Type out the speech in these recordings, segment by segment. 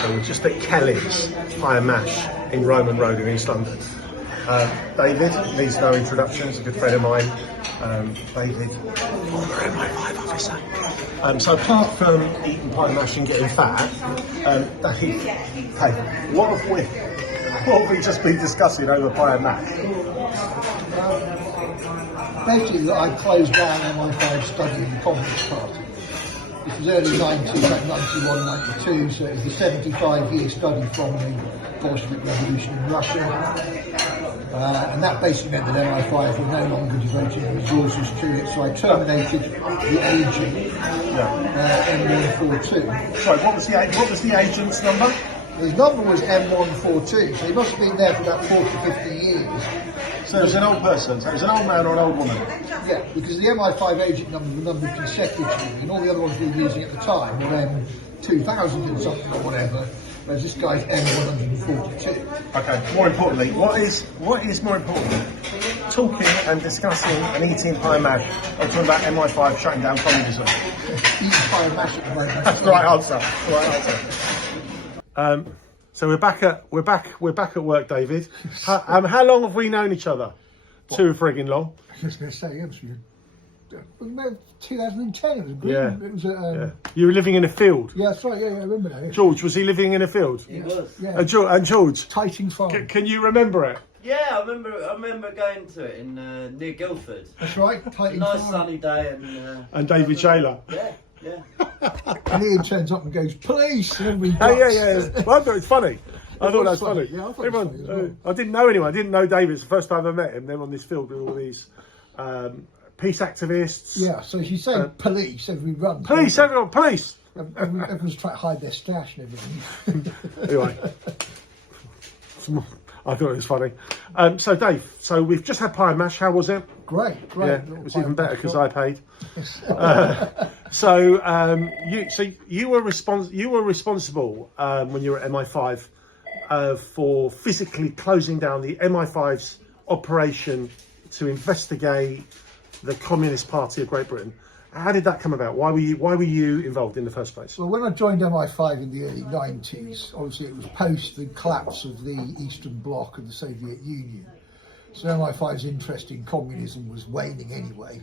So we're just at Kelly's Pie and Mash in Roman Road in East London. David needs no introduction, he's a good friend of mine. David, former MI5 officer. So apart from eating pie and mash and getting fat, Dave, hey, what have we just been discussing over pie and mash? Basically, I closed down MI5 study in the Communist Party. This was early 90s, like 91, 92, so it was the 75-year study from the Bolshevik Revolution in Russia. And that basically meant that MI5 were no longer devoting resources to it, so I terminated the agent, M142. Sorry, what was the agent's number? His number was M142, so he must have been there for about 40, 50 years. So it was an old person, so it was an old man or an old woman? Yeah, because the MI5 agent numbers were numbered consecutively, and all the other ones we were using at the time were M2000 and something or whatever, whereas this guy's M142. Okay, more importantly, what is more important? Talking and discussing and eating pie and mash, or talking about MI5 shutting down communism? Eating pie and mash at the moment. That's the right answer. So we're back at work, David. How long have we known each other? What? Too frigging long. I was just going to say, it was 2010. It was green. Yeah. It was You were living in a field. Yeah, that's right. Yeah, I remember that. George, was he living in a field? He was. Yeah. And George, Tighting Farm. Can you remember it? Yeah, I remember going to it in near Guildford. That's right. Tighting Nice Farm. sunny day and David Shayler. Yeah. And Ian turns up and goes, police! And everybody Oh, ducks. yeah. Well, I thought it was funny. I thought that was funny. Yeah, I thought it was funny as well. I didn't know anyone. I didn't know David. It's the first time I met him. They're on this field with all these peace activists. Yeah, so if you say police, everybody runs. Police, everyone, police! Everyone's trying to hide their stash and everything. Anyway, I thought it was funny. So Dave, we've just had pie and mash. How was it? Great. Yeah, it was even better because I paid. Yes. You were responsible when you were at MI5 for physically closing down the MI5's operation to investigate the Communist Party of Great Britain. How did that come about? Why were you involved in the first place? Well, when I joined MI5 in the early 90s, obviously it was post the collapse of the Eastern Bloc of the Soviet Union. So MI5's interest in communism was waning anyway.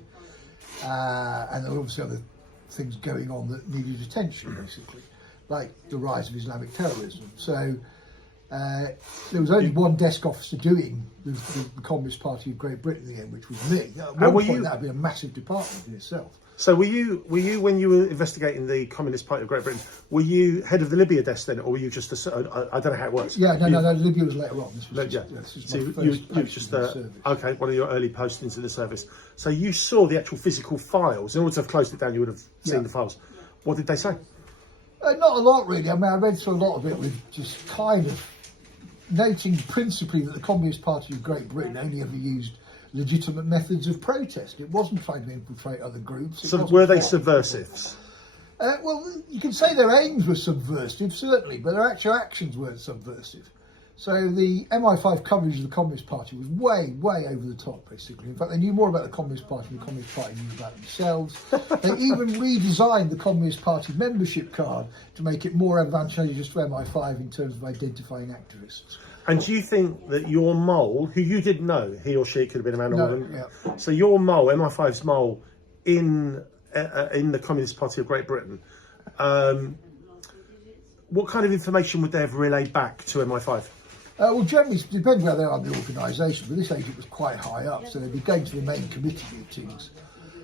And there were obviously other things going on that needed attention, basically, like the rise of Islamic terrorism. So there was only one desk officer doing the Communist Party of Great Britain in the end, which was me. At one point, that would be a massive department in itself. So were you when you were investigating the Communist Party of Great Britain, were you head of the Libya desk then, or were you just I don't know how it works? Yeah, no, Libya was later on. This was so my you first just service. okay, one of your early postings in the service. So you saw the actual physical files. In order to have closed it down, you would have seen the files. What did they say? Not a lot, really. I mean, I read through a lot of it with just kind of noting principally that the Communist Party of Great Britain only ever used legitimate methods of protest. It wasn't trying to infiltrate other groups. So were they subversives? Well, you can say their aims were subversive, certainly, but their actual actions weren't subversive. So the MI5 coverage of the Communist Party was way, way over the top, basically. In fact, they knew more about the Communist Party than the Communist Party knew about themselves. They even redesigned the Communist Party membership card to make it more advantageous for MI5 in terms of identifying activists. And do you think that your mole, who you didn't know, he or she could have been a man or woman, yeah. So your mole, MI5's mole, in the Communist Party of Great Britain, what kind of information would they have relayed back to MI5? Well, generally, it depends where they are in the organisation, but this agent was quite high up, so they'd be going to the main committee meetings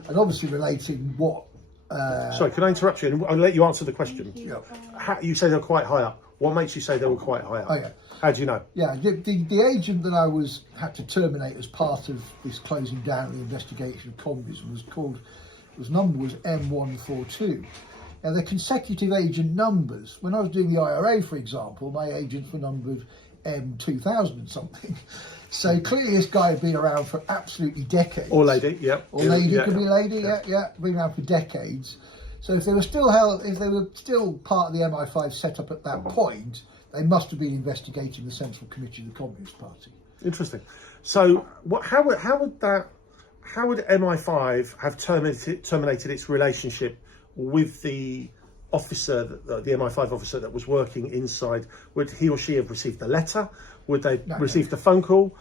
and obviously relating what... Sorry, can I interrupt you? And I'll let you answer the question. Yeah. You say they're quite high up. What makes you say they were quite high up? Oh, yeah. How do you know? Yeah, the agent that I had to terminate as part of this closing down of the investigation of communism his number was M142. Now, they're consecutive agent numbers. When I was doing the IRA, for example, my agents were numbered M2000 and something. So clearly this guy had been around for absolutely decades. Or lady, yeah. Or lady, could be lady, yeah, been around for decades. So if they were still part of the MI5 setup at that point, they must have been investigating the Central Committee of the Communist Party. Interesting. So how would MI5 have terminated its relationship with the officer, the MI5 officer that was working inside, would he or she have received the letter? Would they receive the phone call?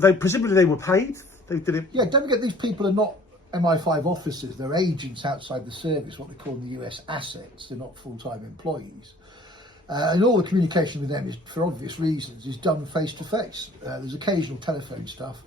Presumably they were paid. They did it. Yeah, don't forget these people are not MI5 officers. They're agents outside the service, what they call in the US assets. They're not full-time employees. And all the communication with them is, for obvious reasons, is done face-to-face. There's occasional telephone stuff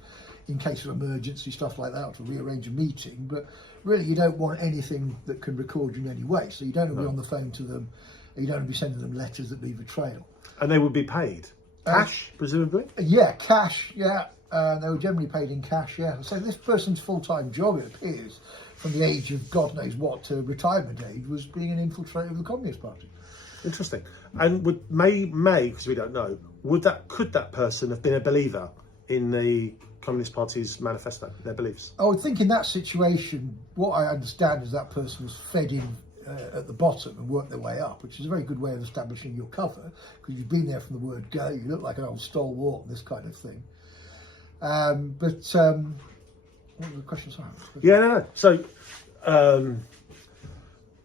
in case of emergency, stuff like that, to rearrange a meeting. But really, you don't want anything that can record you in any way. So you don't want to be on the phone to them. You don't want to be sending them letters that leave a trail. And they would be paid cash, presumably? Yeah, cash, yeah. They were generally paid in cash, yeah. So this person's full-time job, it appears, from the age of God knows what to retirement age, was being an infiltrator of the Communist Party. Interesting. And would may because we don't know, could that person have been a believer in the Communist Party's manifesto, their beliefs? I would think in that situation, what I understand is that person was fed in at the bottom and worked their way up, which is a very good way of establishing your cover, because you've been there from the word go, you look like an old stalwart, this kind of thing. What were the questions? Yeah, no. So,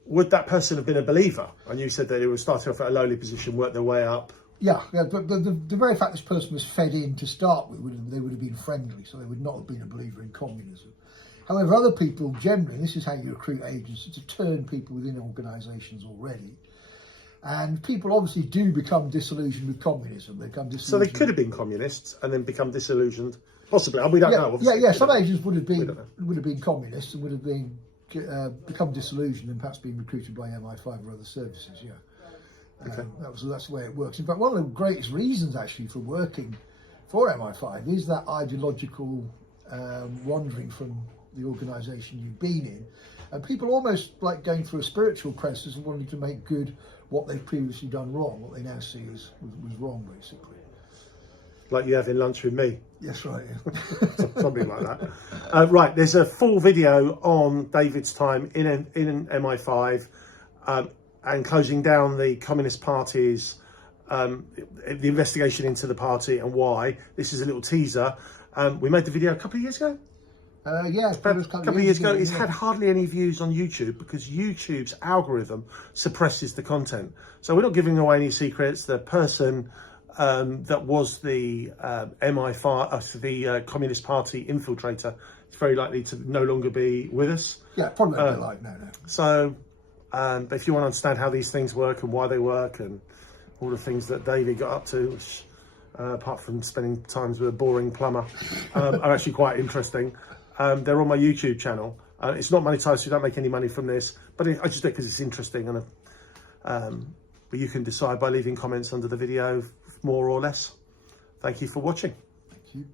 would that person have been a believer? And you said that it was starting off at a lowly position, worked their way up. Yeah, but the very fact this person was fed in to start with, they would have been friendly, so they would not have been a believer in communism. However, other people generally, this is how you recruit agents, to turn people within organisations already. And people obviously do become disillusioned with communism. They become disillusioned. So they could have been communists and then become disillusioned. Possibly, we don't know. Obviously. Yeah. Some agents would have been communists and would have been become disillusioned and perhaps been recruited by MI5 or other services. Yeah. Okay. That's the way it works. In fact, one of the greatest reasons actually for working for MI5 is that ideological wandering from the organisation you've been in, and people almost like going through a spiritual process of wanting to make good what they've previously done wrong, what they now see was wrong, basically. Like you have in Lunch with Me. Yes, right. Yeah. Something like that. Right, there's a full video on David's time in MI5 and closing down the Communist Party's the investigation into the party and why. This is a little teaser. We made the video a couple of years ago. Yeah, a couple of years ago. It's had hardly any views on YouTube because YouTube's algorithm suppresses the content. So we're not giving away any secrets. The person that was the MI5, the Communist Party infiltrator, is very likely to no longer be with us. Yeah, probably not alive now. So, but if you want to understand how these things work and why they work and all the things that David got up to, which, apart from spending times with a boring plumber, are actually quite interesting. They're on my YouTube channel. It's not monetized, so you don't make any money from this, but I just do it because it's interesting. And but you can decide by leaving comments under the video, more or less. Thank you for watching. Thank you.